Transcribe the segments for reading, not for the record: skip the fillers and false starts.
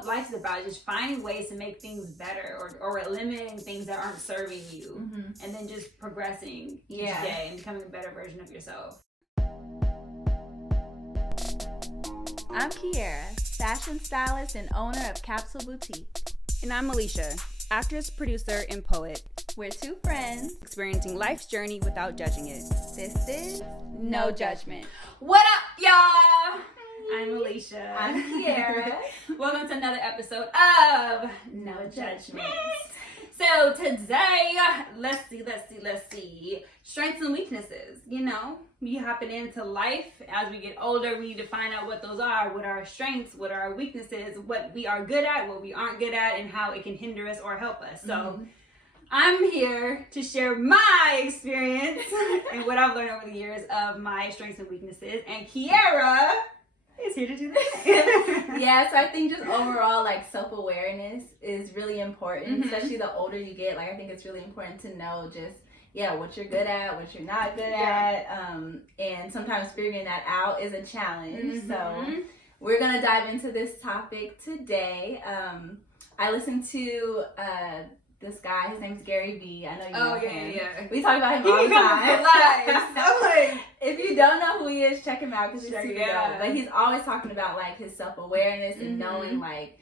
what life is about, just finding ways to make things better or eliminating things that aren't serving you, and then just progressing each day and becoming a better version of yourself. I'm Kiara, fashion stylist and owner of Capsule Boutique. And I'm Alicia, actress, producer, and poet. We're two friends experiencing life's journey without judging it. This is No Judgment. What up, y'all? I'm Alicia. I'm Kiara. Welcome to another episode of No Judgment. So today, let's see. Strengths and weaknesses. You know, we hopping into life. As we get older, we need to find out what those are, what are our strengths, what are our weaknesses, what we are good at, what we aren't good at, and how it can hinder us or help us. So I'm here to share my experience and what I've learned over the years of my strengths and weaknesses. And Kiara is here to do that. Yeah, so I think just overall, like, self-awareness is really important, especially the older you get. Like, I think it's really important to know just, what you're good at, what you're not good at. And sometimes figuring that out is a challenge. So we're going to dive into this topic today. I listened to this guy, his name's Gary V. I know you know him. Yeah. We talk about him all the time. If you don't know who he is, check him out because he's super dope. But he's always talking about, like, his self-awareness and knowing, like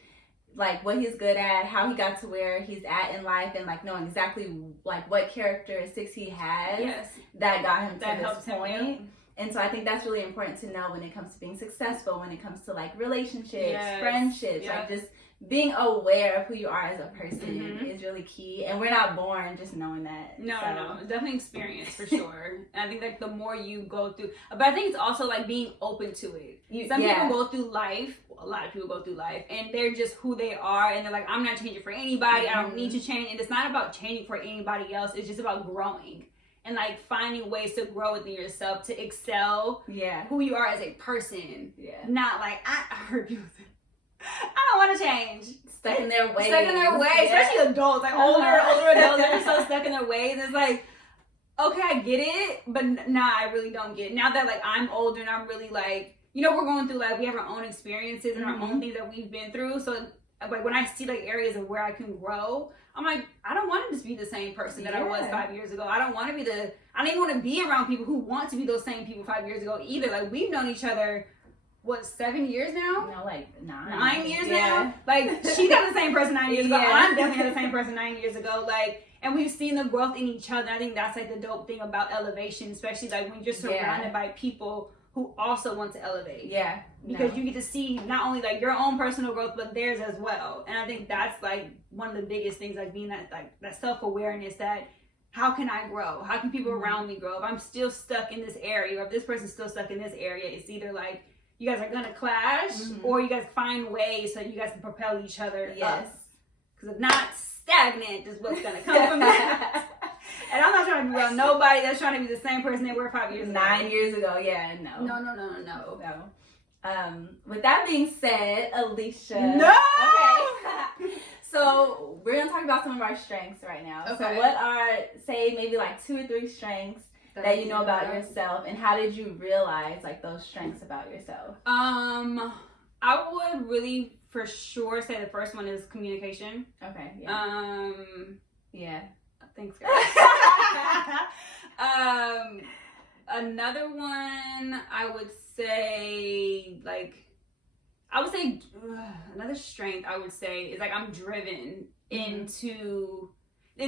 what he's good at, how he got to where he's at in life, and, like, knowing exactly, like, what characteristics he has that got him to this point. And so I think that's really important to know when it comes to being successful, when it comes to, like, relationships, friendships, like, just being aware of who you are as a person is really key. And we're not born just knowing that. No, definitely experience for sure. And I think, like, the more you go through, but I think it's also, like, being open to it. Some people go through life, a lot of people go through life, and they're just who they are, and they're like, I'm not changing for anybody, I don't need to change. And it's not about changing for anybody else, it's just about growing. And, like, finding ways to grow within yourself, to excel who you are as a person. Not like, I heard people say, I don't want to change. Stuck in their ways. Especially adults, like older adults that are so stuck in their ways. It's like, okay, I get it, but nah, I really don't get it. Now that, like, I'm older and I'm really, like, you know, we're going through, like, we have our own experiences and our own things that we've been through. So, like, when I see, like, areas of where I can grow, I'm like, I don't want to just be the same person that I was 5 years ago. I don't want to be I don't even want to be around people who want to be those same people 5 years ago either. Like, we've known each other, what, 7 years now? No, like 9. 9 years now? Like, she got the same person 9 years ago. I'm definitely the same person 9 years ago. Like, and we've seen the growth in each other. I think that's, like, the dope thing about elevation, especially, like, when you're surrounded by people who also want to elevate. Because you get to see not only, like, your own personal growth, but theirs as well. And I think that's, like, one of the biggest things, like, being that self-awareness, that how can I grow? How can people around me grow? If I'm still stuck in this area, or if this person's still stuck in this area, it's either, like, you guys are gonna clash, or you guys find ways so you guys can propel each other up. Because if not, stagnant is what's gonna come from that. And I'm not trying to be around nobody that's trying to be the same person they were 5 years ago. 9 years ago, No. With that being said, Alicia. No! Okay. So we're gonna talk about some of our strengths right now. Okay. So what are, say, maybe like 2 or 3 strengths that you know about yourself, and how did you realize, like, those strengths about yourself? I would really for sure say the first one is communication. Okay. Thanks, guys. Another one I would say, another strength I would say is, like, I'm driven in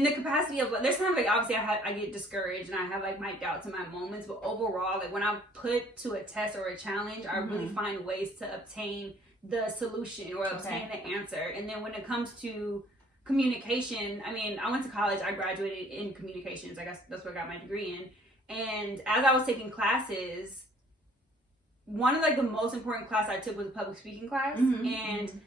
the capacity of, like, there's times, like, obviously I get discouraged and I have, like, my doubts and my moments, but overall, like, when I'm put to a test or a challenge, I really find ways to obtain the solution or obtain the answer. And then when it comes to communication, I mean, I went to college, I graduated in communications, I guess that's what I got my degree in. And as I was taking classes, one of, like, the most important class I took was a public speaking class. And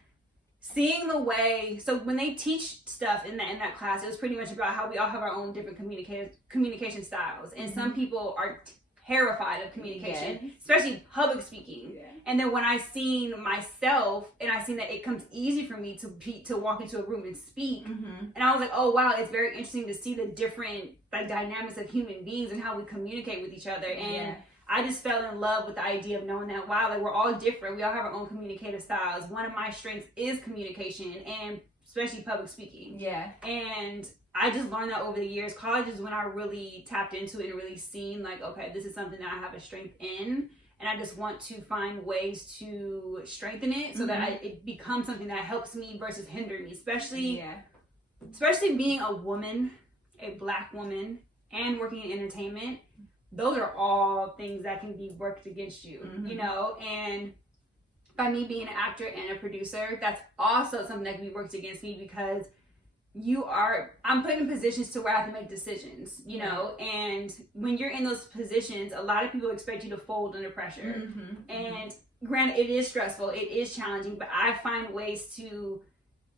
seeing the way, so when they teach stuff in that class, it was pretty much about how we all have our own different communication styles. And some people are terrified of communication, especially public speaking. And then when I seen myself, and I seen that it comes easy for me to walk into a room and speak, and I was like, oh wow, it's very interesting to see the different, like, dynamics of human beings and how we communicate with each other. And I just fell in love with the idea of knowing that, wow, like we're all different. We all have our own communicative styles. One of my strengths is communication, and especially public speaking. Yeah. And I just learned that over the years. College is when I really tapped into it and really seen like, okay, this is something that I have a strength in. And I just want to find ways to strengthen it so that it becomes something that helps me versus hinder me. Especially being a woman, a Black woman, and working in entertainment. Those are all things that can be worked against you, you know? And by me being an actor and a producer, that's also something that can be worked against me because I'm put in positions to where I have to make decisions, you know? And when you're in those positions, a lot of people expect you to fold under pressure. And granted, it is stressful, it is challenging, but I find ways to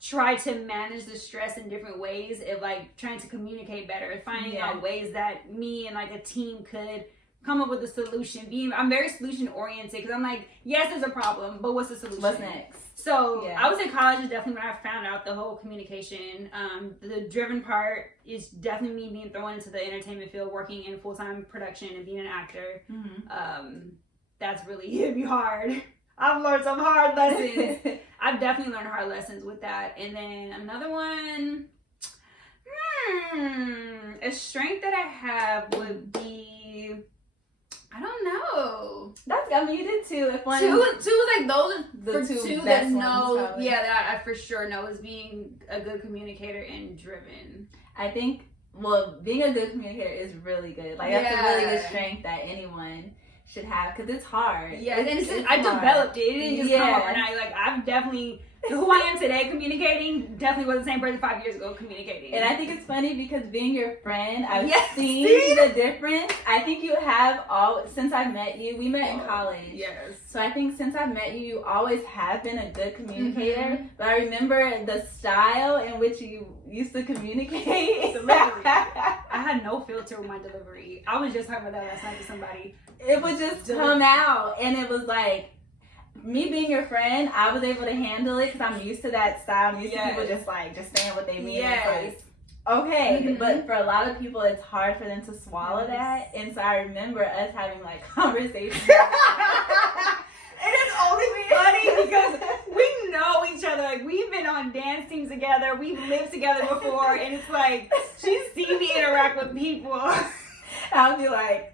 try to manage the stress in different ways of like trying to communicate better, finding out ways that me and like a team could come up with a solution. I'm very solution oriented because I'm like, yes, there's a problem, but what's the solution? What's next? So I would say college is definitely when I found out the whole communication. The driven part is definitely me being thrown into the entertainment field, working in full-time production and being an actor. That's really hit me hard. I've learned some hard lessons. I've definitely learned hard lessons with that. And then another one, a strength that I have would be, I don't know. I mean, you did two. If one, two is like those are the two that know, that I for sure know is being a good communicator and driven. I think, well, being a good communicator is really good. Like that's a really good strength that anyone should have because it's hard. Yeah, and I developed it. It didn't just come overnight. Like I've definitely, who I am today communicating definitely was the same person 5 years ago communicating. And I think it's funny because being your friend, I've seen the difference. I think you have since I've met you, we met in college. Yes. So I think since I've met you, you always have been a good communicator. But I remember the style in which you used to communicate. I had no filter with my delivery. I was just talking about that last night to somebody. It would just come out, and it was like, me being your friend, I was able to handle it because I'm used to that style. I'm used to people just saying what they mean. Like, okay, but for a lot of people, it's hard for them to swallow that. And so I remember us having like conversations. And it's only funny because we know each other. Like we've been on dance teams together. We've lived together before, and it's like she's seen me interact with people. I'll be like,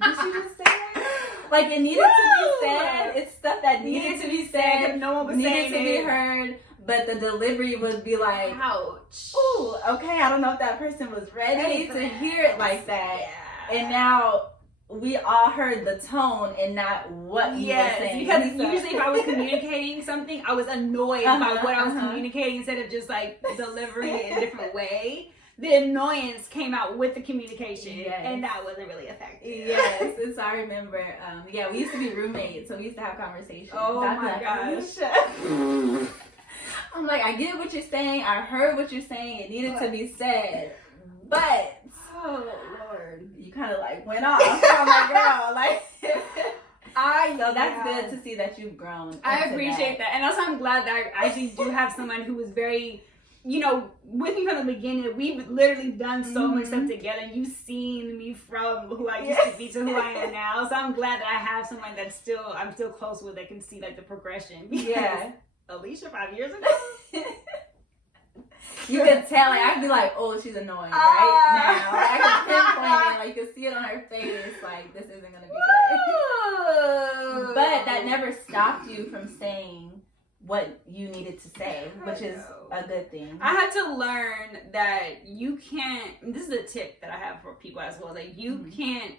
did she just say that? Like it needed to be said. It's stuff that needed to be said. No one was needed to be heard. But the delivery would be like, ouch. Ooh, okay. I don't know if that person was ready to hear it like that. Yeah. And now we all heard the tone and not what you were saying. Because usually if I was communicating something, I was annoyed by what I was communicating instead of just like delivering it in a different way. The annoyance came out with the communication, and that wasn't really effective. Yes, and so I remember, we used to be roommates, so we used to have conversations. Oh my gosh. I'm like, I get what you're saying, I heard what you're saying, it needed to be said, but, oh Lord, you kind of like went off. I'm like, girl, like, so that's good to see that you've grown. I appreciate that, and also I'm glad that I actually do have someone who was very, with me from the beginning. We've literally done so much stuff together. You've seen me from who I used to be to who I am now. So I'm glad that I have someone I'm still close with that can see like the progression. Yeah. Alicia 5 years ago. You could tell, like, I could be like, oh, she's annoying right now. Like, I can pinpoint it, like, you could see it on her face, like, this isn't going to be good. But that never stopped you from saying what you needed to say, which is a good thing. I had to learn that you can't, this is a tip that I have for people as well, like, you can't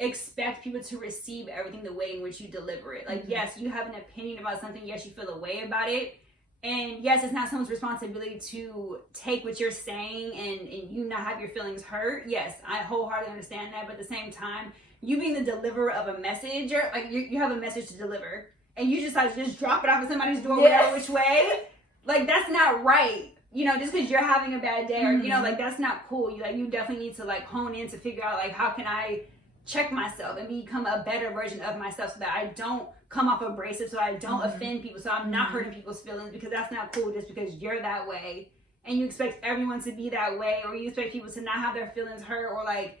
expect people to receive everything the way in which you deliver it. Like, yes, you have an opinion about something, yes, you feel a way about it, and yes, it's not someone's responsibility to take what you're saying and you not have your feelings hurt. Yes, I wholeheartedly understand that, but at the same time, you being the deliverer of a message, or like you have a message to deliver, and you just drop it off at somebody's door whatever which way, like that's not right. Just because you're having a bad day, or like that's not cool. You definitely need to like hone in to figure out like how can I check myself and become a better version of myself so that I don't come off abrasive, so I don't offend people, so I'm not hurting people's feelings, because that's not cool just because you're that way and you expect everyone to be that way, or you expect people to not have their feelings hurt, or like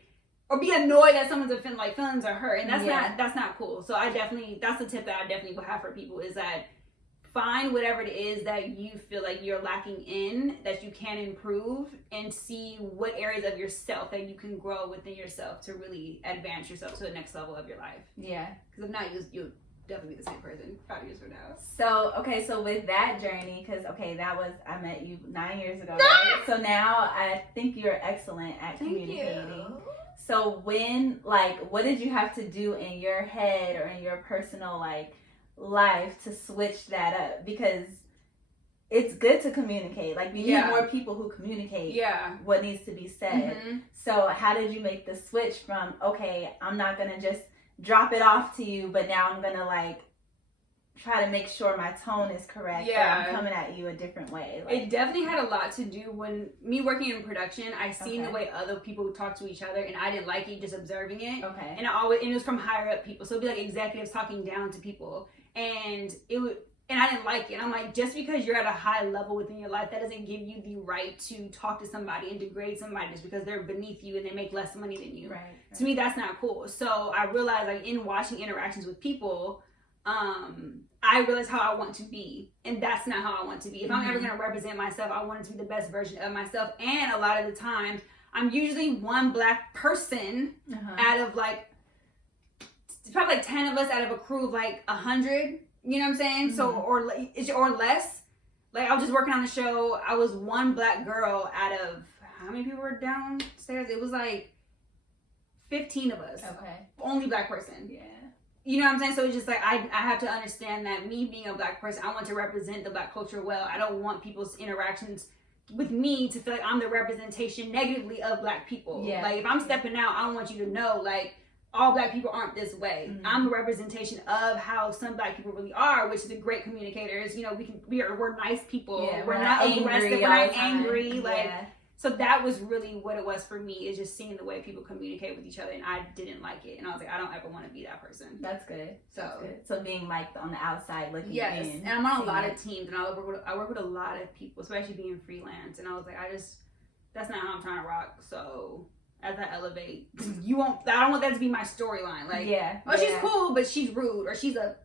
or be annoyed that someone's feelings are hurt, and that's not cool. So that's the tip that I definitely would have for people is that find whatever it is that you feel like you're lacking in, that you can improve, and see what areas of yourself that you can grow within yourself to really advance yourself to the next level of your life. Yeah. Because if not, you'll definitely be the same person 5 years from now. So with that journey, because I met you 9 years ago, right? So now I think you're excellent at communicating. You. So what did you have to do in your head or in your personal life to switch that up? Because it's good to communicate. We need more people who communicate what needs to be said. So how did you make the switch from, okay, I'm not going to just drop it off to you, but now I'm going to try to make sure my tone is correct. Yeah. I'm coming at you a different way. It definitely had a lot to do when me working in production, I seen the way other people talk to each other, and I didn't like it, just observing it. Okay. And it was from higher up people. So it'd be executives talking down to people. And I didn't like it. I'm like, just because you're at a high level within your life, that doesn't give you the right to talk to somebody and degrade somebody just because they're beneath you and they make less money than you. Right. To me, that's not cool. So I realized, in watching interactions with people, I realized how I want to be, and that's not how I want to be. If I'm ever going to represent myself, I want it to be the best version of myself. And a lot of the times, I'm usually one black person out of probably 10 of us out of a crew of 100. You know what I'm saying? So or less. I was just working on the show. I was one black girl out of how many people were downstairs? It was 15 of us. Okay. Only black person. Yeah. You know what I'm saying? So it's just I have to understand that me being a black person, I want to represent the black culture well. I don't want people's interactions with me to feel like I'm the representation negatively of black people. Yeah. If I'm stepping out, I want you to know all black people aren't this way. I'm a representation of how some black people really are, which is the great communicators. We're nice people. Yeah, we're not aggressive. We're not angry. So that was really what it was for me, is just seeing the way people communicate with each other, and I didn't like it. And I was like, I don't ever want to be that person. That's good. So being on the outside looking in. Yes, and I'm on a lot of teams, and I work with a lot of people, especially being freelance. And I was like, that's not how I'm trying to rock. So as I elevate, I don't want that to be my storyline. She's cool, but she's rude, or she's a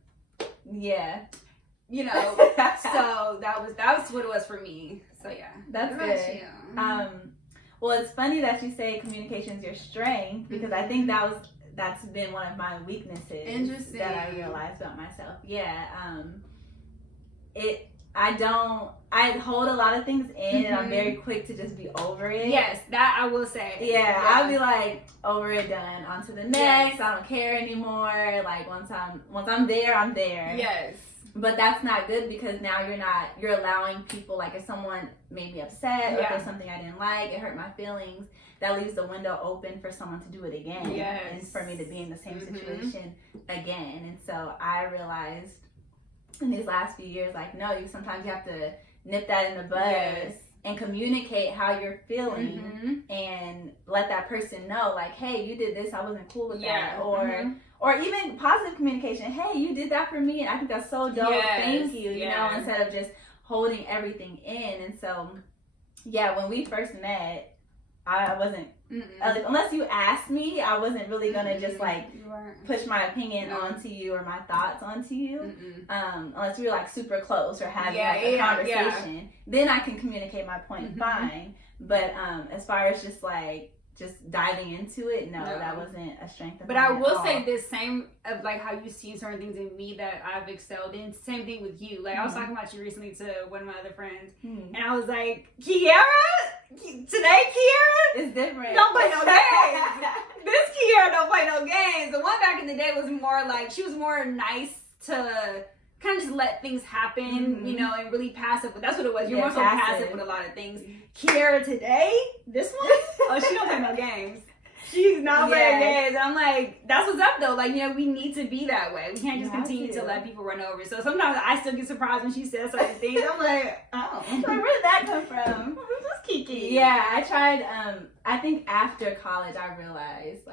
so that was what it was for me. So yeah, that's good. Well, it's funny that you say communication is your strength, because I think that's been one of my weaknesses. Interesting. That I realized about myself. Yeah. I hold a lot of things in, and I'm very quick to just be over it. Yes, that I will say. Yeah. I'll be over it, done, on to the next. Yes. I don't care anymore. Once I'm there, I'm there. Yes. But that's not good, because now you're allowing people, if someone made me upset, or if there's something I didn't like, it hurt my feelings, that leaves the window open for someone to do it again. Yes. And for me to be in the same situation again. And so I realized in these last few years, no, sometimes you have to nip that in the bud and communicate how you're feeling, and let that person know, hey, you did this, I wasn't cool with that, or even positive communication. Hey, you did that for me, and I think that's so dope. Thank you. You know, instead of just holding everything in. And so, when we first met, I wasn't unless you asked me, I wasn't really gonna just push my opinion onto you or my thoughts onto you. Unless we were super close or having a conversation, then I can communicate my point fine. But as far as just diving into it, no, that wasn't a strength of mine. But I will say this same of how you see certain things in me that I've excelled in. Same thing with you. I was talking about you recently to one of my other friends, and I was like, Kiara, today Kiara is different. Don't play no games. This Kiara don't play no games. The one back in the day was more she was more nice to kind of just let things happen, and really passive. But that's what it was. You're more so passive with a lot of things. Kiara today, this one, oh, she don't play no games. She's not playing games. I'm like, that's what's up though. We need to be that way. We can't just continue to let people run over. So sometimes I still get surprised when she says certain things. I'm like, oh, where did that come from? Who's this Kiki? Yeah, I tried. I think after college, I realized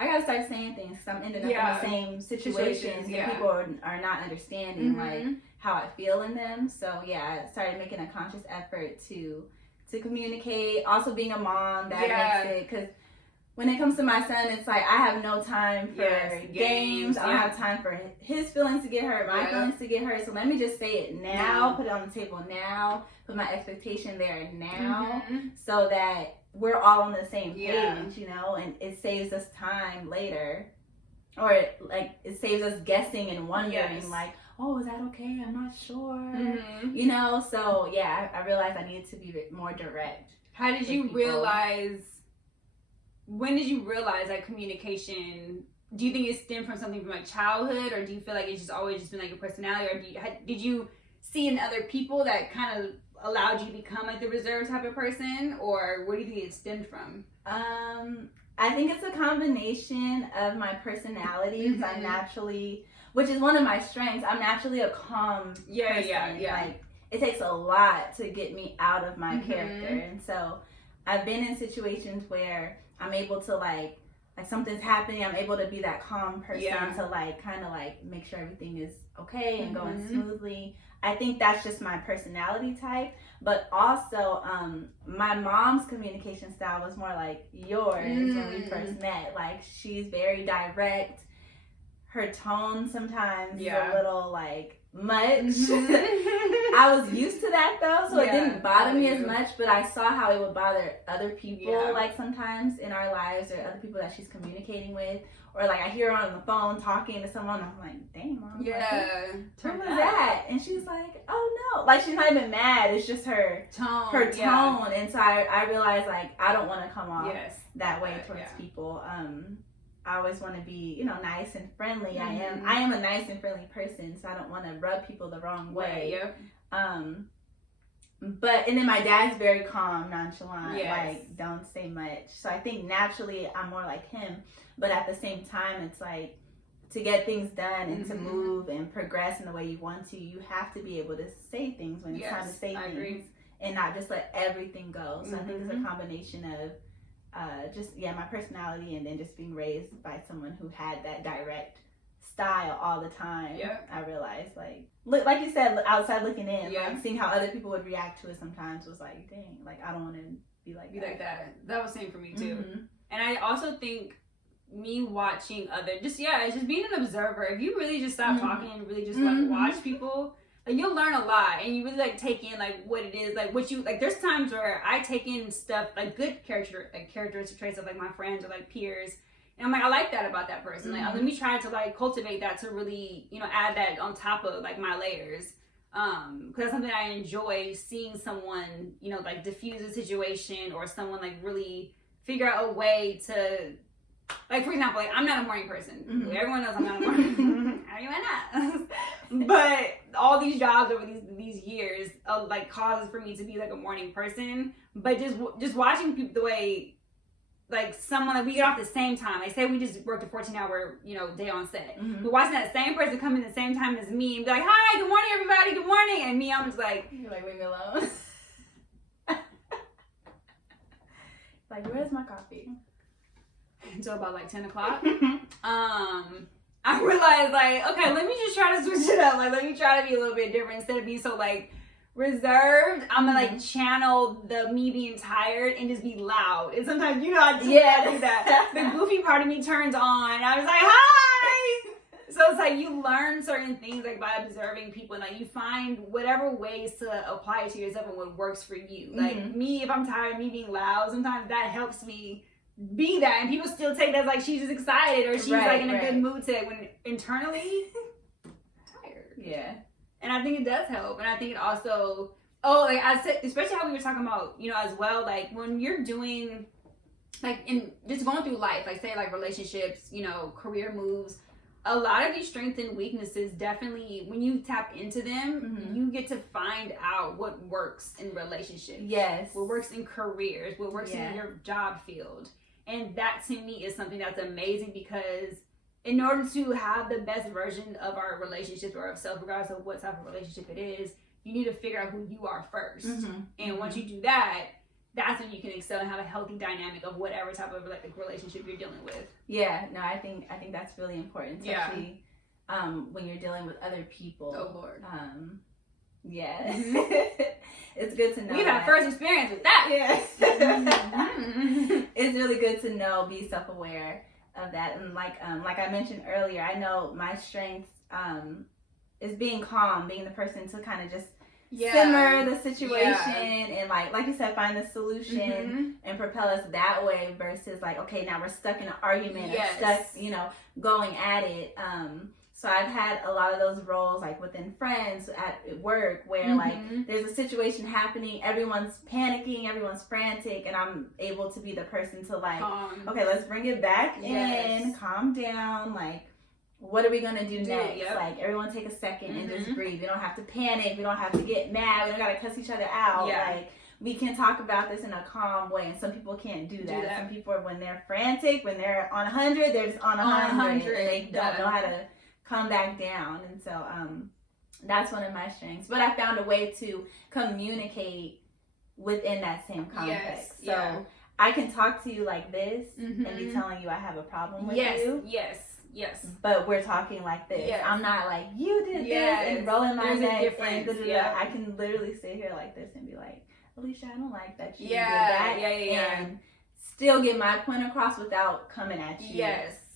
I gotta start saying things, because I'm ending up in the same situations and people are not understanding how I feel in them. So I started making a conscious effort to communicate. Also being a mom, that makes it, because when it comes to my son, it's like I have no time for games. I don't have time for his feelings to get hurt, my feelings to get hurt. So let me just say it now, put it on the table now, put my expectation there now, so that we're all on the same page, you know, and it saves us time later. Or it saves us guessing and wondering, like, oh, is that okay? I'm not sure. You know, so yeah, I realized I needed to be more direct. How did you realize? When did you realize that communication? Do you think it stemmed from something from like childhood, or do you feel like it's just always just been like your personality, or did you see in other people that kind of allowed you to become like the reserved type of person, or where do you think it stemmed from? I think it's a combination of my personality, because I'm naturally, which is one of my strengths, I'm naturally a calm person. Like, it takes a lot to get me out of my character. And so I've been in situations where I'm able to like something's happening, I'm able to be that calm person to like kind of like make sure everything is okay and going smoothly. I think that's just my personality type. But also, my mom's communication style was more like yours when we first met. Like, she's very direct. Her tone sometimes is a little like much. I was used to that though, so it didn't bother me as much, but I saw how it would bother other people like sometimes in our lives, or other people that she's communicating with, or like I hear her on the phone talking to someone, I'm like, dang, mom, who was that? And she's like, oh no, like she's not even mad, it's just her tone. And so I realized like I don't want to come off that way towards people. I always want to be, you know, nice and friendly. I am a nice and friendly person, so I don't want to rub people the wrong way. But and then my dad's very calm, nonchalant, like don't say much. So I think naturally I'm more like him. But at the same time, it's like to get things done and to move and progress in the way you want to, you have to be able to say things when it's time to say things, and not just let everything go. So I think it's a combination of my personality, and then just being raised by someone who had that direct style all the time. I realized like you said, outside looking in, like seeing how other people would react to it sometimes was like, dang, like I don't want to be like that. That was same for me too. And I also think me watching it's just being an observer. If you really just stop talking and really just like watch people, like you'll learn a lot, and you really like take in like what it is, like what you like. There's times where I take in stuff like good characteristic traits of like my friends or like peers, and I'm like, I like that about that person. Like let me try to like cultivate that to really, you know, add that on top of like my layers. Because that's something I enjoy, seeing someone, you know, like diffuse a situation, or someone like really figure out a way to, like, for example, like I'm not a morning person. Everyone knows I'm not a morning person. How am I not? But all these jobs over these years like causes for me to be like a morning person. But just watching people, the way like someone, like we get off the same time. Like say we just worked a 14-hour, you know, day on set. But watching that same person come in the same time as me and be like, hi, good morning everybody, good morning. And me, I'm just like, you're like, leave me alone. Like, where's my coffee? Until about like 10 o'clock. I realized like, okay, let me just try to switch it up. Like, let me try to be a little bit different. Instead of being so like reserved, I'm gonna like channel the me being tired and just be loud. And sometimes, you know, I do that. The goofy part of me turns on. I was like, hi! So it's like you learn certain things like by observing people, and like you find whatever ways to apply it to yourself and what works for you. Like me, if I'm tired, me being loud, sometimes that helps me be that, and people still take that as like she's just excited, or she's like in a good mood today, when internally tired. And I think it does help. And I think it also, like I said, especially how we were talking about, you know, as well, like when you're doing like in just going through life, like say like relationships, you know, career moves, a lot of these strengths and weaknesses, definitely when you tap into them, you get to find out what works in relationships, what works in careers, what works in your job field. And that to me is something that's amazing, because in order to have the best version of our relationship or of self, regardless of what type of relationship it is, you need to figure out who you are first. And once you do that, that's when you can excel and have a healthy dynamic of whatever type of like relationship you're dealing with. I think that's really important, especially when you're dealing with other people. Oh Lord. it's good to know. We've had first experience with that. Yes. Mm-hmm. It's really good to know, be self-aware of that. And like I mentioned earlier, I know my strength is being calm, being the person to kind of just simmer the situation and like you said, find the solution and propel us that way versus like, okay, now we're stuck in an argument or stuck, you know, going at it. So I've had a lot of those roles like within friends at work where like there's a situation happening, everyone's panicking, everyone's frantic, and I'm able to be the person to like, okay, let's bring it back in, calm down, like, what are we gonna do next? Like, everyone take a second and just breathe. We don't have to panic. We don't have to get mad. We don't gotta cuss each other out. Like, we can talk about this in a calm way. And some people can't do that. Some people, when they're frantic, when they're on 100, they're just on 100. And they don't know how to come back down. And so, that's one of my strengths. But I found a way to communicate within that same context. So I can talk to you like this and be telling you I have a problem with you. Yes. But we're talking like this. I'm not like, you did this and rolling my neck. I can literally sit here like this and be like, Alicia, I don't like that you did that. And still get my point across without coming at you.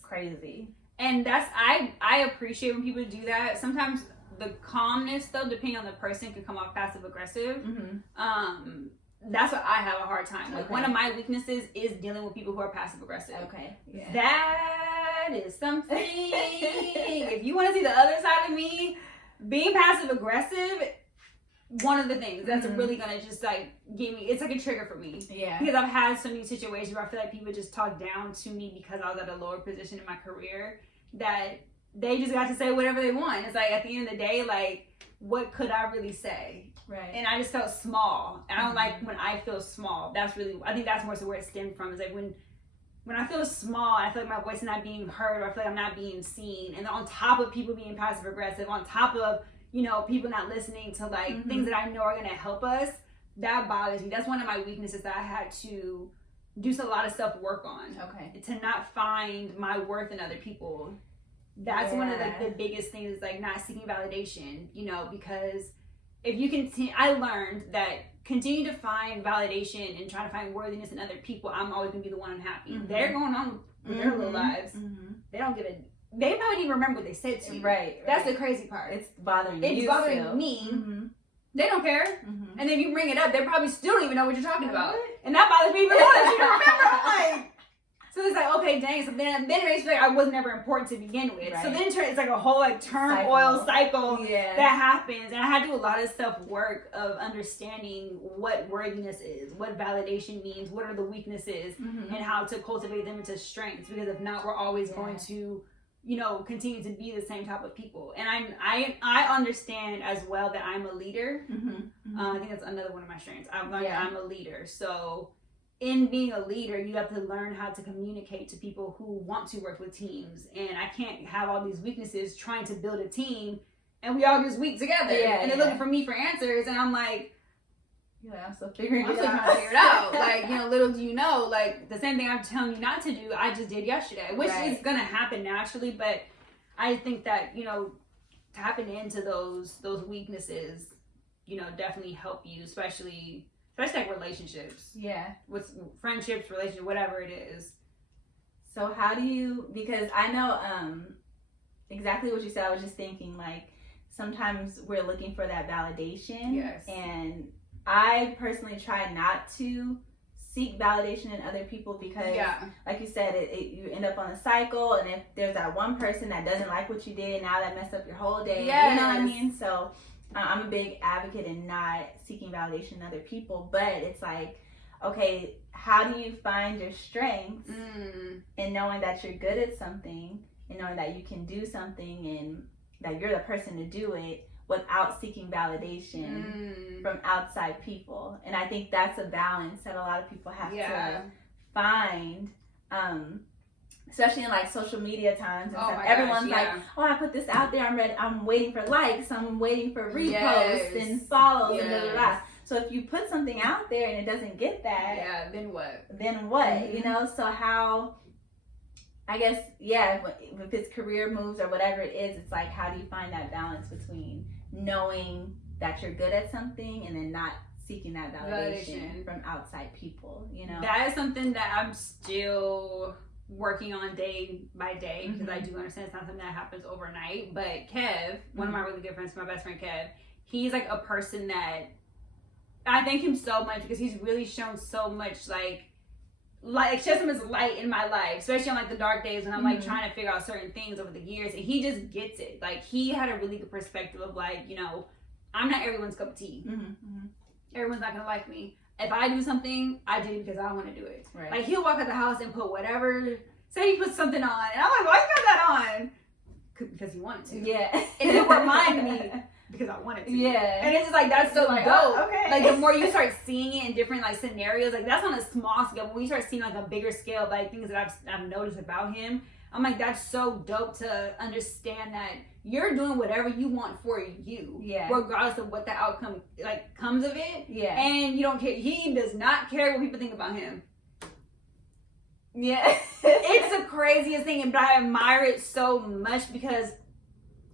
Crazy. And that's, I appreciate when people do that. Sometimes the calmness, though, depending on the person, can come off passive aggressive. That's what I have a hard time. Like, one of my weaknesses is dealing with people who are passive aggressive. That is something. If you want to see the other side of me, being passive aggressive, one of the things that's really gonna just like give me, it's like a trigger for me. Because I've had so many situations where I feel like people just talk down to me because I was at a lower position in my career, that they just got to say whatever they want. It's like, at the end of the day, like, what could I really say? And I just felt small. And I don't like when I feel small. That's really, I think that's more so where it stemmed from. Is like when I feel small, I feel like my voice is not being heard, or I feel like I'm not being seen. And on top of people being passive aggressive, on top of, you know, people not listening to like things that I know are gonna help us, that bothers me. That's one of my weaknesses that I had to do a lot of self-work on. To not find my worth in other people. That's one of the biggest things, is like not seeking validation, you know, because if you continue, I learned that continue to find validation and try to find worthiness in other people, I'm always gonna be the one unhappy. They're going on with their little lives. They don't give a, they probably didn't even remember what they said to you. That's the crazy part. It's bothering you. It's bothering me. They don't care. And then you bring it up, they probably still don't even know what you're talking about. And that bothers me even more that you don't remember. Like, so it's like, okay, dang. So then it makes me feel like I was never important to begin with. So then it's like a whole like turmoil cycle that happens. And I had to do a lot of self-work of understanding what worthiness is, what validation means, what are the weaknesses, and how to cultivate them into strengths. Because if not, we're always going to, you know, continue to be the same type of people. And I understand as well that I'm a leader. I think that's another one of my strengths. I've learned that I'm a leader. So in being a leader, you have to learn how to communicate to people who want to work with teams. And I can't have all these weaknesses trying to build a team and we all just weak together. And they're looking for me for answers. And I'm like, I'm still figuring it out. Like, you know, little do you know, like, the same thing I'm telling you not to do, I just did yesterday, which is going to happen naturally. But I think that, you know, tapping into those weaknesses, you know, definitely help you, especially like relationships. With friendships, relationships, whatever it is. So how do you, because I know exactly what you said. I was just thinking, like, sometimes we're looking for that validation. And I personally try not to seek validation in other people because, like you said, you end up on a cycle. And if there's that one person that doesn't like what you did, now that messed up your whole day. You know what I mean? So I'm a big advocate in not seeking validation in other people. But it's like, okay, how do you find your strengths in knowing that you're good at something and knowing that you can do something and that you're the person to do it without seeking validation from outside people? And I think that's a balance that a lot of people have to find, especially in like social media times and stuff. Everyone's like, oh, I put this out there, I'm waiting for likes, I'm waiting for reposts and follows and blah, blah, blah. So if you put something out there and it doesn't get that, then what? You know? So how, I guess, if it's career moves or whatever it is, it's like, how do you find that balance between knowing that you're good at something and then not seeking that validation from outside people, you know? That is something that I'm still working on day by day, because I do understand it's not something that happens overnight. But Kev, one of my really good friends, my best friend Kev, he's like a person that I thank him so much, because he's really shown so much like shed some of his light in my life, especially on like the dark days when I'm like trying to figure out certain things over the years, and he just gets it. Like, he had a really good perspective of like, you know, I'm not everyone's cup of tea. Everyone's not gonna like me. If I do something, I do it because I want to do it. Right. Like, he'll walk out the house and put whatever, say he puts something on, and I'm like, why you got that on? Because he wanted to. Yeah. And it remind me because I wanted to. Yeah. And it's just like, that's so like, dope. oh, okay. Like, the more you start seeing it in different like scenarios, like that's on a small scale. When you start seeing like a bigger scale, like things that I've noticed about him, I'm like, that's so dope to understand that you're doing whatever you want for you. Yeah. Regardless of what the outcome like comes of it. Yeah. And you don't care. He does not care what people think about him. Yeah. It's the craziest thing, but I admire it so much, because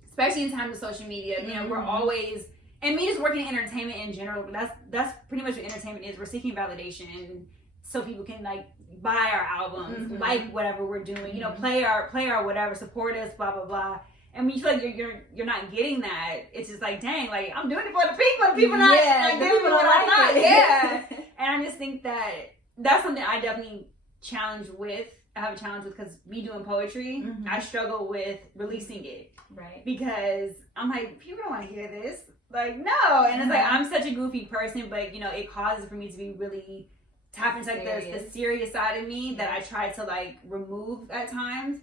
especially in times of social media, you know, we're always, and me just working in entertainment in general, but that's pretty much what entertainment is. We're seeking validation so people can like buy our albums, like whatever we're doing, you know, play our whatever, support us, blah blah blah. And when you feel like you're not getting that, it's just like, dang, like I'm doing it for the people not like, giving me what I like. Yeah. And I just think that that's something I definitely I have a challenge with, because me doing poetry, I struggle with releasing it. Right. Because I'm like, people don't want to hear this. Like, no. And it's like, I'm such a goofy person, but you know, it causes for me to be really tap into like the serious side of me that I try to like remove at times.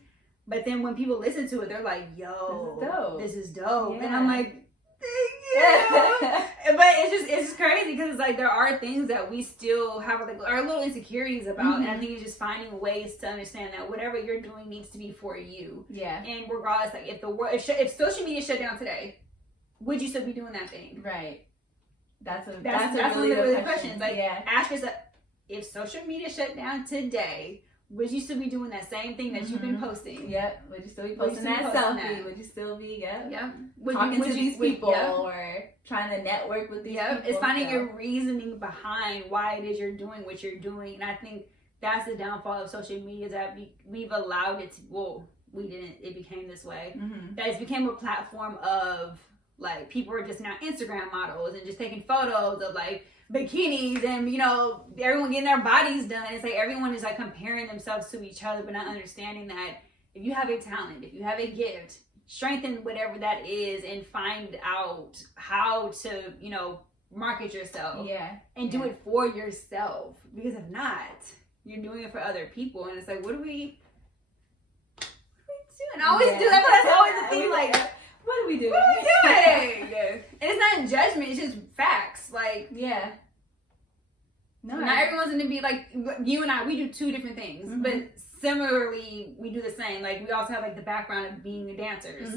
But then when people listen to it, they're like, yo, this is dope. Yeah. And I'm like, thank you. But it's just crazy, because it's like there are things that we still have like our little insecurities about, and I think it's just finding ways to understand that whatever you're doing needs to be for you. Yeah. And regardless, like if the world, if social media shut down today, would you still be doing that thing? Right. That's one of the really questions. Like, ask yourself, if social media shut down today, would you still be doing that same thing that you've been posting? Yep. Would you still be posting that selfie? Would you still be talking to these people or trying to network with these people? It's finding your reasoning behind why it is you're doing what you're doing. And I think that's the downfall of social media, that we've allowed it to, well, we didn't, it became this way. That it became a platform of like, people are just now Instagram models and just taking photos of like bikinis, and you know, everyone getting their bodies done. It's like everyone is like comparing themselves to each other, but not understanding that if you have a talent, if you have a gift, strengthen whatever that is and find out how to, you know, market yourself and do it for yourself. Because if not, you're doing it for other people, and it's like, what do we do? And I always do that, but that's always the thing, like, what are we doing? What are we doing? And it's not judgment, it's just facts. Like, no, not everyone's gonna be like you and I. We do two different things, but similarly, we do the same. Like, we also have like the background of being dancers.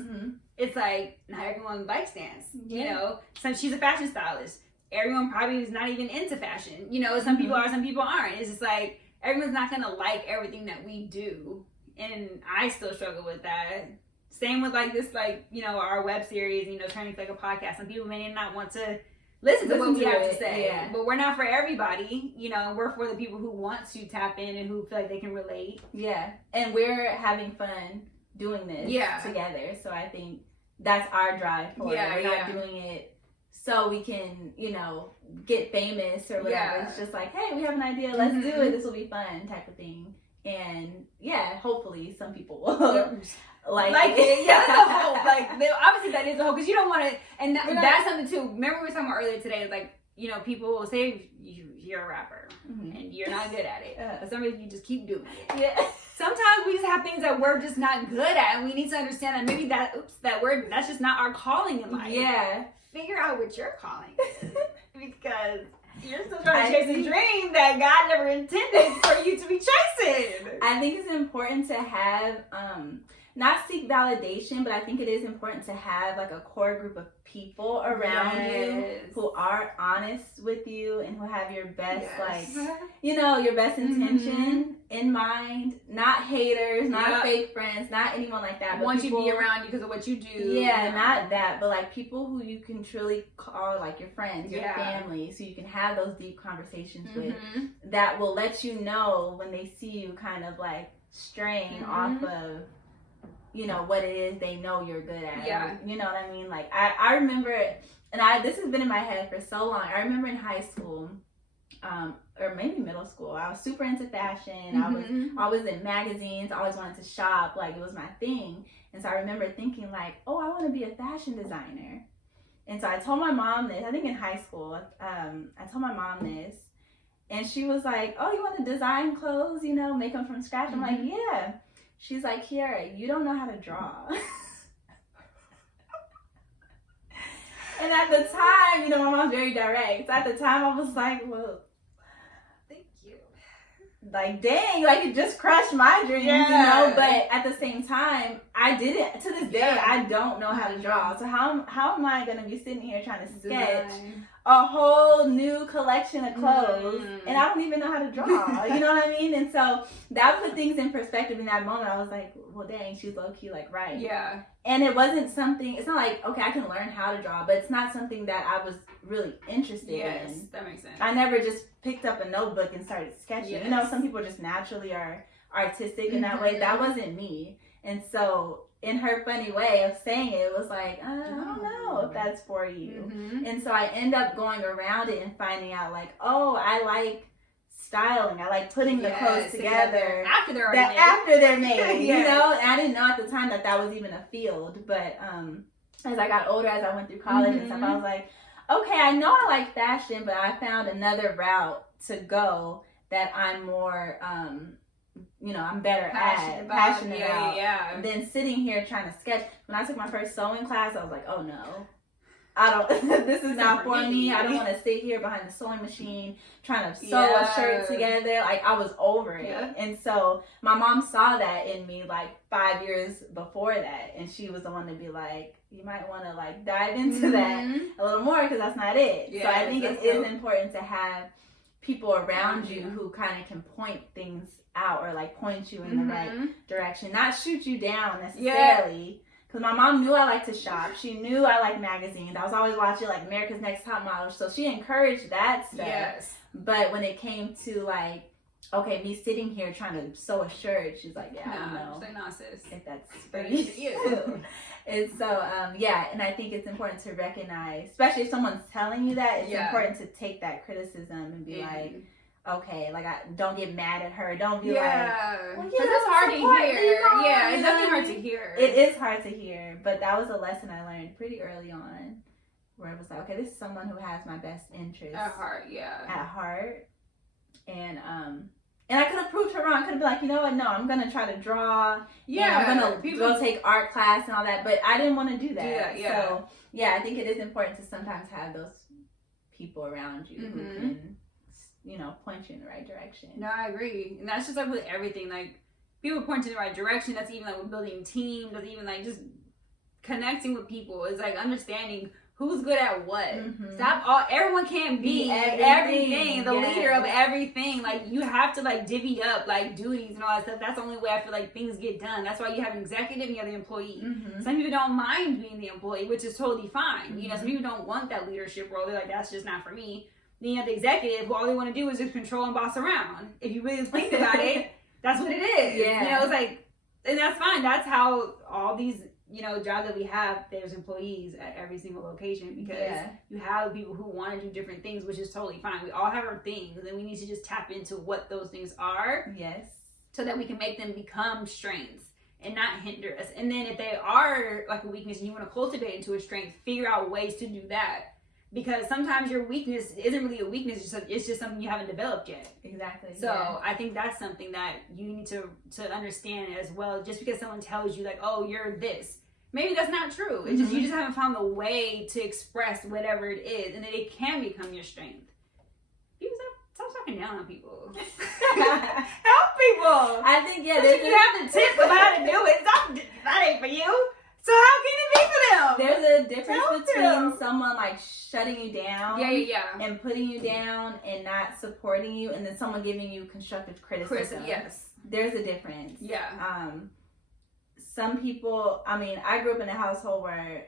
It's like not everyone likes dance. You know, she's a fashion stylist. Everyone probably is not even into fashion. You know, some people are, some people aren't. It's just like everyone's not gonna like everything that we do, and I still struggle with that. Same with like this, like, you know, our web series, you know, turning to like a podcast. Some people may not want to listen to what we have to say, but we're not for everybody. You know, we're for the people who want to tap in and who feel like they can relate. Yeah, and we're having fun doing this together. So I think that's our drive for it. We're not doing it so we can, you know, get famous or whatever. It's just like, hey, we have an idea, let's do it. This will be fun, type of thing. And hopefully some people will. Like it. That's a hope. Like, obviously that is a hope, because you don't want to, and that's something too. Remember we were talking about earlier today, like, you know, people will say you're a rapper and you're not good at it, but some reason you just keep doing it. Sometimes we just have things that we're just not good at, and we need to understand that maybe that's just not our calling in life. Figure out what your calling is, because you're still trying to chase a dream that God never intended for you to be chasing. I think it's important to have not seek validation, but I think it is important to have like a core group of people around you who are honest with you and who have your best, like, you know, your best intention in mind. Not haters, not fake friends, not anyone like that. But want you to be around you because of what you do. Yeah, not that, but like people who you can truly call like your friends, your family, so you can have those deep conversations with, that will let you know when they see you kind of like straying off of, you know, what it is they know you're good at. Yeah. You know what I mean? Like, I remember, and this has been in my head for so long. I remember in high school, or maybe middle school, I was super into fashion. I was always in magazines. I always wanted to shop. Like, it was my thing. And so I remember thinking like, oh, I want to be a fashion designer. And so I told my mom this, I think in high school, I told my mom this. And she was like, oh, you want to design clothes, you know, make them from scratch? I'm like, yeah. She's like, Kiara, you don't know how to draw. And at the time, you know, my mom's very direct. So at the time, I was like, well, thank you. Like, dang, like it just crushed my dreams, you know? But at the same time, I didn't. To this day, I don't know how to draw. So how am I going to be sitting here trying to sketch a whole new collection of clothes and I don't even know how to draw? You know what I mean? And so that put things in perspective in that moment. I was like, well, dang, she's low-key like right. Yeah. And it wasn't something, it's not like, okay, I can learn how to draw, but it's not something that I was really interested in. Yes, that makes sense. I never just picked up a notebook and started sketching. You know, some people just naturally are artistic in that way. That wasn't me. And so in her funny way of saying it, was like, I don't know if that's for you. And so I end up going around it and finding out like, oh, I like styling. I like putting the clothes together after they're made. After they're made, you know? And I didn't know at the time that was even a field. But as I got older, as I went through college and stuff, I was like, okay, I know I like fashion, but I found another route to go that I'm more, you know, I'm better passionate about than sitting here trying to sketch. When I took my first sewing class, I was like, oh no, I don't, this is not for me. I don't want to sit here behind the sewing machine trying to sew a shirt together. Like, I was over it. And so my mom saw that in me like 5 years before that. And she was the one to be like, you might want to like dive into that a little more because that's not it. So I think it is important to have people around you who kind of can point things out or like point you in the right direction, not shoot you down necessarily. Because my mom knew I liked to shop. She knew I liked magazines. I was always watching like America's Next Top Model. So she encouraged that stuff. But when it came to like, okay, me sitting here trying to sew a shirt, she's like, I don't know if that's for you. And so, and I think it's important to recognize, especially if someone's telling you that, it's important to take that criticism and be like, okay, like, don't get mad at her. Don't be like, well, it's hard to hear. Yeah, it's definitely hard to hear. It is hard to hear, but that was a lesson I learned pretty early on, where it was like, okay, this is someone who has my best interest at heart. And I could have proved her wrong. I could have been like, you know what? No, I'm gonna try to draw. I'm gonna go take art class and all that. But I didn't want to do that. So I think it is important to sometimes have those people around you who can, you know, point you in the right direction. No, I agree. And that's just like with everything. Like, people point you in the right direction. That's even like with building teams. That's even like just connecting with people. It's like understanding who's good at what. Everyone can't be everything. The leader of everything. Like, you have to like divvy up like duties and all that stuff. That's the only way I feel like things get done. That's why you have an executive and you have the employee. Some people don't mind being the employee, which is totally fine. You know, some people don't want that leadership role. They're like, that's just not for me. Then you have the executive who all they want to do is just control and boss around. If you really think about it, that's what it is. You know, it's like, and that's fine. That's how all these, you know, jobs that we have, there's employees at every single location, because you have people who want to do different things, which is totally fine. We all have our things, and we need to just tap into what those things are. So that we can make them become strengths and not hinder us. And then if they are like a weakness and you want to cultivate into a strength, figure out ways to do that. Because sometimes your weakness isn't really a weakness, it's just something you haven't developed yet. So I think that's something that you need to understand as well. Just because someone tells you like, oh, you're this, maybe that's not true. It's just, you just haven't found the way to express whatever it is, and then it can become your strength. People stop talking down on people. Help people. I think, yeah, If you have the tip of how to do it, that ain't for you. So how can it be for them? there's a difference Tell between them. someone like shutting you down Yeah. and putting you down and not supporting you, and then someone giving you constructive criticism. Yes. There's a difference. Yeah. Some people, I mean, I grew up in a household where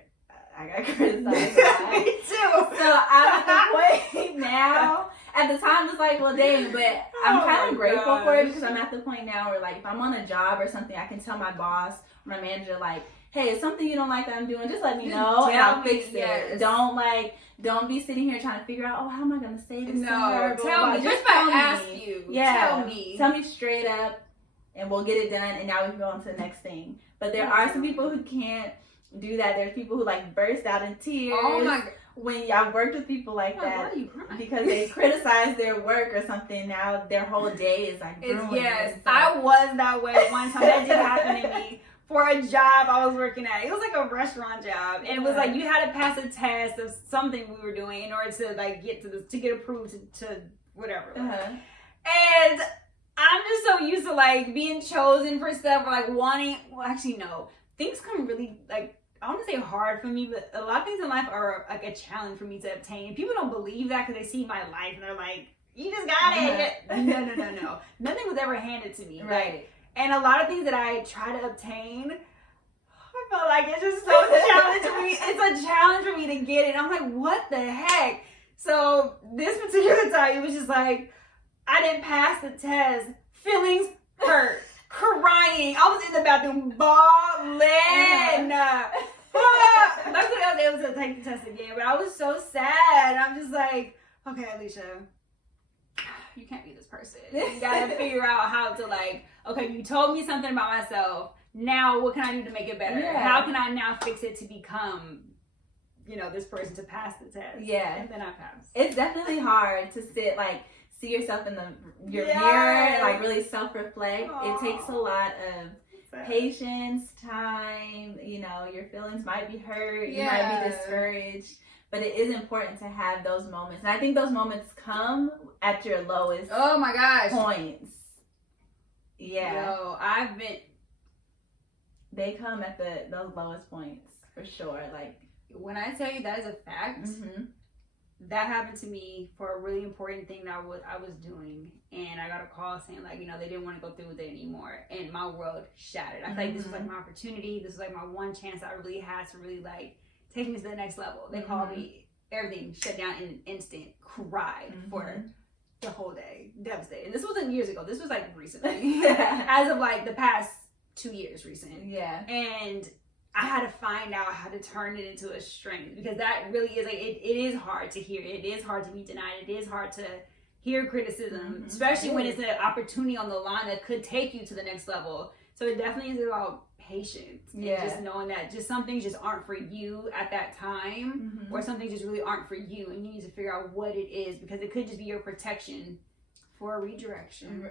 I got criticized a lot. Me too. So I'm at the point now. At the time, it's like, well, dang, but I'm kind of grateful for it because I'm at the point now where, like, if I'm on a job or something, I can tell my boss or my manager, like, hey, it's something you don't like that I'm doing, just let me know and I'll fix it. Yes. Don't be sitting here trying to figure out, oh, how am I going to say this to her? Blah, Tell blah, me. blah. Just if I ask you. Yeah. Tell me. Tell me straight up and we'll get it done and now we can go on to the next thing. But there are some people who can't do that. There's people who like burst out in tears. Oh my God. When I've worked with people like Why that are you crying? because they criticize their work or something, now their whole day is like ruined. Yes, So- I was that way one time. That did happen to me for a job I was working at. It was like a restaurant job, and it was like you had to pass a test of something we were doing in order to like get to get approved to whatever. And I'm just so used to like being chosen for stuff or like wanting. Well, actually, no. Things come really like. I want to say hard for me, but a lot of things in life are like a challenge for me to obtain. People don't believe that because they see my life and they're like, "You just got it." No. Nothing was ever handed to me. Right. And a lot of things that I try to obtain, I feel like it's just so challenge for me. It's a challenge for me to get it. I'm like, what the heck? So this particular time, it was just like, I didn't pass the test. Feelings hurt. Crying. I was in the bathroom bawling. Luckily, I was able to take the test again, but I was so sad. I'm just like, okay, Alicia, you can't be this person. You gotta figure out how to like, okay, you told me something about myself. Now, what can I do to make it better? Yeah. How can I now fix it to become, this person to pass the test? Yeah. And then I passed. It's definitely hard to see yourself in your Yes. mirror and like really self-reflect. Aww. It takes a lot of patience, time, your feelings might be hurt, you might be discouraged, but it is important to have those moments. And I think those moments come at your lowest Oh my gosh. points. Yeah. Yo, They come at those lowest points for sure. Like, when I tell you that is a fact, that happened to me for a really important thing that I was doing, and I got a call saying like, they didn't want to go through with it anymore, and my world shattered. I feel like this was like my opportunity. This was like my one chance I really had to really like take me to the next level. They called me, everything shut down in an instant, cried for the whole day, devastated. And this wasn't years ago. This was like recently, as of like the past 2 years recent. yeah. And I had to find out how to turn it into a strength, because that really is like, it is hard to hear. It is hard to be denied. It is hard to hear criticism, especially when it's an opportunity on the line that could take you to the next level. So it definitely is about patience and just knowing that just some things just aren't for you at that time, or some things just really aren't for you, and you need to figure out what it is, because it could just be your protection for a redirection.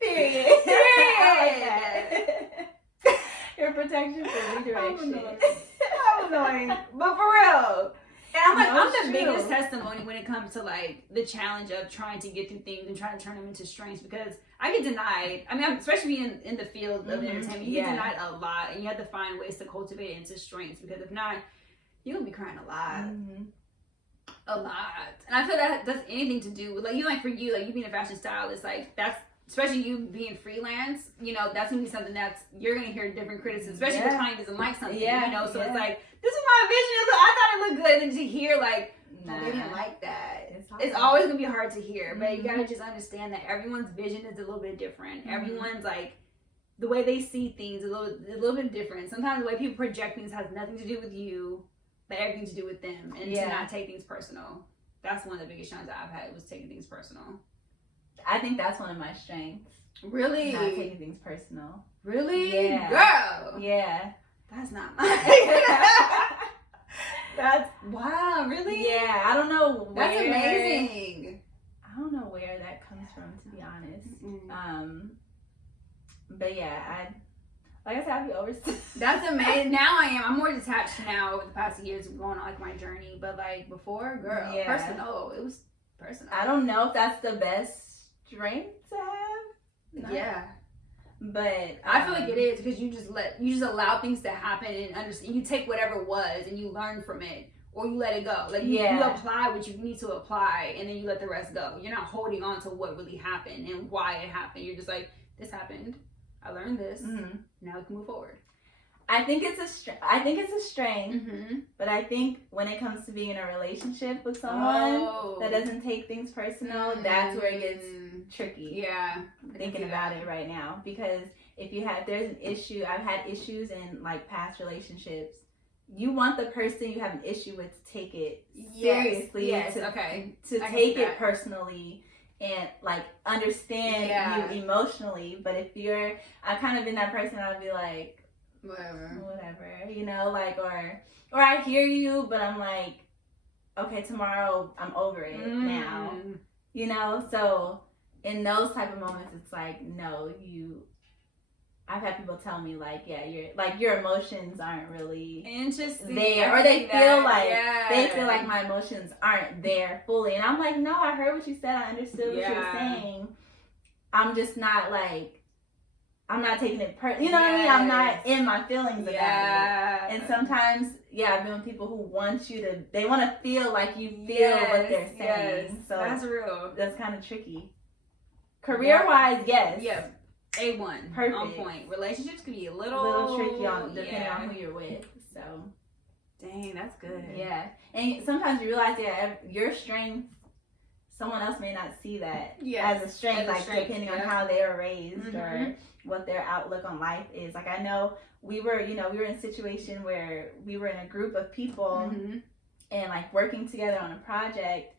Period. Your protection for redirection. I'm annoying. But for real. And I'm like, No, I'm it's the true. biggest testimony when it comes to like the challenge of trying to get through things and trying to turn them into strengths, because I get denied. I mean, especially in the field of entertainment, you get denied a lot, and you have to find ways to cultivate it into strengths, because if not, you're gonna be crying a lot. A lot. And I feel that does anything to do with like for you, like you being a fashion stylist, like that's, especially you being freelance, that's gonna be something that's, you're gonna hear different criticism, especially if the client doesn't like something, so it's like, this is my vision, I thought it looked good, and to hear like, no, they didn't like that. It's always gonna be hard to hear, but you gotta just understand that everyone's vision is a little bit different. Everyone's like, the way they see things is a little bit different. Sometimes the way people project things has nothing to do with you, but everything to do with them, and to not take things personal. That's one of the biggest challenges I've had, was taking things personal. I think that's one of my strengths. Really? Not taking things personal. Really? Yeah. Girl. Yeah. That's not mine. That's, wow, really? Yeah, I don't know where. That's amazing. I don't know where that comes from, to be honest. But yeah, like I said, I'd be overstimulated. That's amazing. Now I'm more detached now over the past years of going on like my journey. But like before, girl, personal. It was personal. I don't know if that's the best strength to have. No. Yeah. But I feel like it is, because you just allow things to happen and understand. You take whatever was and you learn from it, or you let it go. Like you apply what you need to apply, and then you let the rest go. You're not holding on to what really happened and why it happened. You're just like, this happened. I learned this. Mm-hmm. Now we can move forward. I think it's a strength, mm-hmm. but I think when it comes to being in a relationship with someone that doesn't take things personal, that's where it gets tricky. Yeah, thinking about it right now, because if there's an issue, I've had issues in like past relationships. You want the person you have an issue with to take it seriously, to take it personally, and like understand you emotionally. But if I'm kind of in that person, I'll be like, whatever, you know, like, or I hear you, but I'm like, okay, tomorrow I'm over it now, you know. So in those type of moments, it's like, no, I've had people tell me like, your emotions aren't really interesting there, or they feel like my emotions aren't there fully, and I'm like, no, I heard what you said, I understood what you were saying. I'm just not like, I'm not taking it you know what I mean? I'm not in my feelings about it. And sometimes, I've been with people who want they want to feel like you feel what they're saying. So that's real. That's kind of tricky. Career-wise, yes. Yeah. A1. Perfect. On point. Relationships can be a little tricky depending on who you're with. So. Dang, that's good. Yeah. And sometimes you realize, your strength, someone else may not see that as a strength, depending on how they were raised or what their outlook on life is. Like, I know we were in a situation where we were in a group of people and like working together on a project.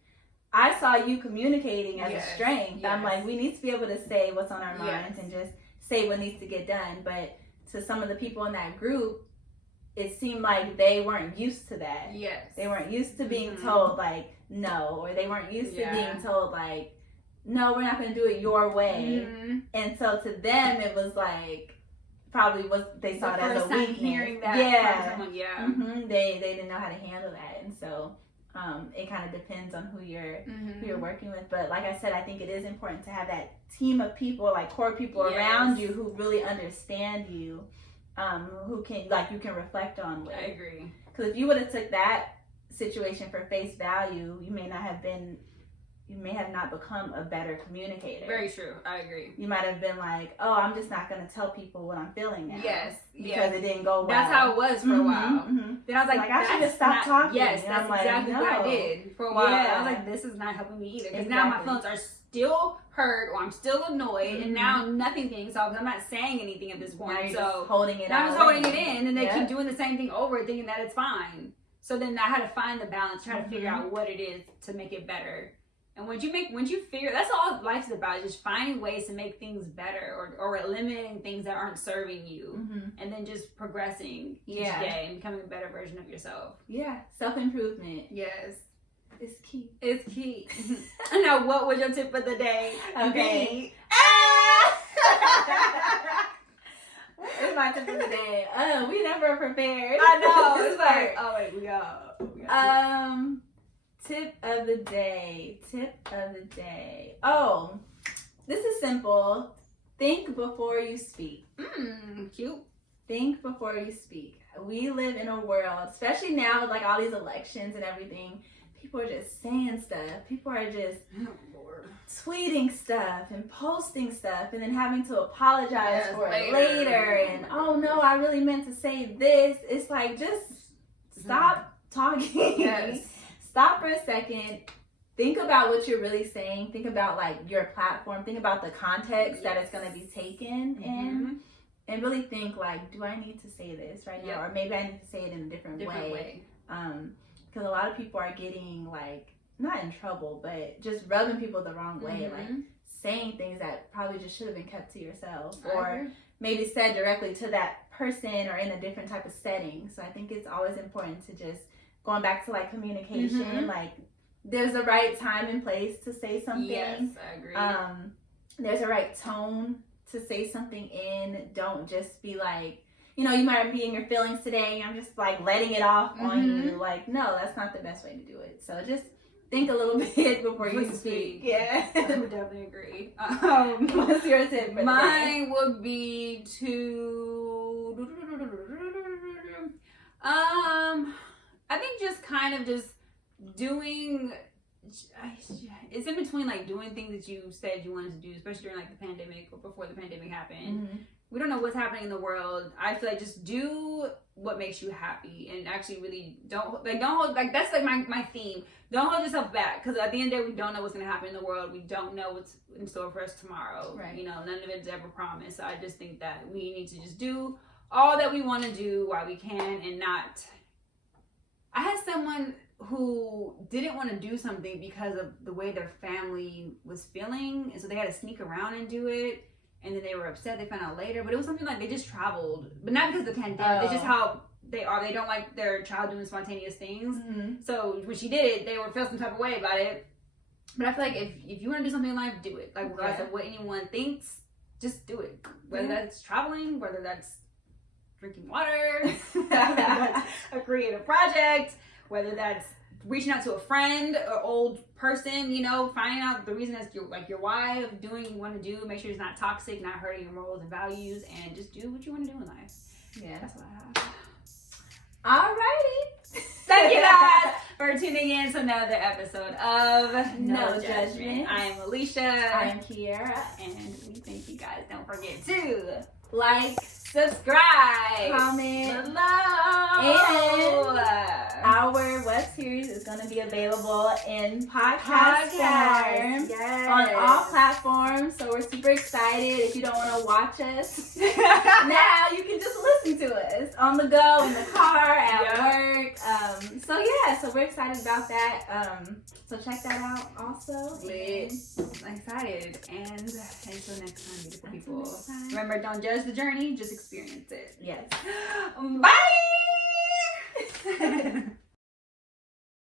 I saw you communicating as a strength. I'm like, we need to be able to say what's on our minds and just say what needs to get done. But to some of the people in that group, it seemed like they weren't used to that. Yes. They weren't used to being told like no, or they weren't used to being told like, no, we're not going to do it your way. And so to them, it was like, probably they saw it as a weakness. Hearing that from someone, They didn't know how to handle that. And so it kind of depends on who you're working with. But like I said, I think it is important to have that team of people, like core people around you who really understand you, who can, like, you can reflect on with. I agree. Because if you would have took that situation for face value, you may have not become a better communicator. Very true. I agree. You might have been like, oh, I'm just not going to tell people what I'm feeling now. Yes. Because it didn't go well. That's how it was for a while. Then I was like I should have stopped talking. Yes, that's exactly what I did for a while. I was like, this is not helping me either. Because now my feelings are still hurt, or I'm still annoyed, and now nothing's being solved. I'm not saying anything at this point. So holding it I'm just holding it in, and they keep doing the same thing over, thinking that it's fine. So then I had to find the balance, try to figure out what it is to make it better. And once you figure, that's all life's about, just finding ways to make things better, or eliminating things that aren't serving you, and then just progressing each day and becoming a better version of yourself. Yeah, self-improvement. Yes. It's key. It's key. Now, what was your tip of the day? Okay. It's my tip of the day. We never prepared. I know. It's like, oh wait, we got Tip of the day. Oh, this is simple. Think before you speak. Cute. Think before you speak. We live in a world, especially now with like all these elections and everything, people are just saying stuff. People are just tweeting stuff and posting stuff and then having to apologize for it later. And, oh no, I really meant to say this. It's like, just stop talking. Yes. Stop for a second. Think about what you're really saying. Think about like your platform. Think about the context that it's going to be taken in. And really think like, do I need to say this right now? Or maybe I need to say it in a different way. Because a lot of people are getting like, not in trouble, but just rubbing people the wrong way. Like saying things that probably just should have been kept to yourself. Or maybe said directly to that person or in a different type of setting. So I think it's always important to just, going back to like communication, like there's a right time and place to say something. Yes, I agree. There's a right tone to say something in. Don't just be like, you know, you might be in your feelings today and I'm just like letting it off on you. Like, no, that's not the best way to do it. So just think a little bit before you speak. Yeah. I would definitely agree. What's your tip for the day? Mine would be to I think just kind of just doing, it's in between like doing things that you said you wanted to do, especially during like the pandemic or before the pandemic happened. Mm-hmm. We don't know what's happening in the world. I feel like just do what makes you happy and actually really don't hold, like that's like my theme. Don't hold yourself back, because at the end of the day, we don't know what's going to happen in the world. We don't know what's in store for us tomorrow. Right. You know, none of it's ever promised. So I just think that we need to just do all that we want to do while we can, and not. I had someone who didn't want to do something because of the way their family was feeling, and so they had to sneak around and do it. And then they were upset. They found out later, but it was something like they just traveled, but not because of the pandemic. It's just how they are. They don't like their child doing spontaneous things. Mm-hmm. So when she did it, they would feel some type of way about it. But I feel like if you want to do something in life, do it. Like regardless of what anyone thinks, just do it. Whether that's traveling, whether that's drinking water, whether that's a creative project, whether that's reaching out to a friend or old person, you know, finding out the reason that's your why of doing what you want to do. Make sure it's not toxic, not hurting your morals and values, and just do what you want to do in life. Yeah, that's what I have. Alrighty. Thank you guys for tuning in to another episode of No Judgment. I am Alicia. I am Kiara. And we thank you guys. Don't forget to like, subscribe, comment, below. And our web series is going to be available in podcast form on all platforms. So we're super excited. If you don't want to watch us now, you can just listen to us on the go, in the car, at work. So we're excited about that. So check that out also. Lit. I'm excited. And until next time, beautiful people. Remember, don't judge the journey, just experience it. Yes. Bye!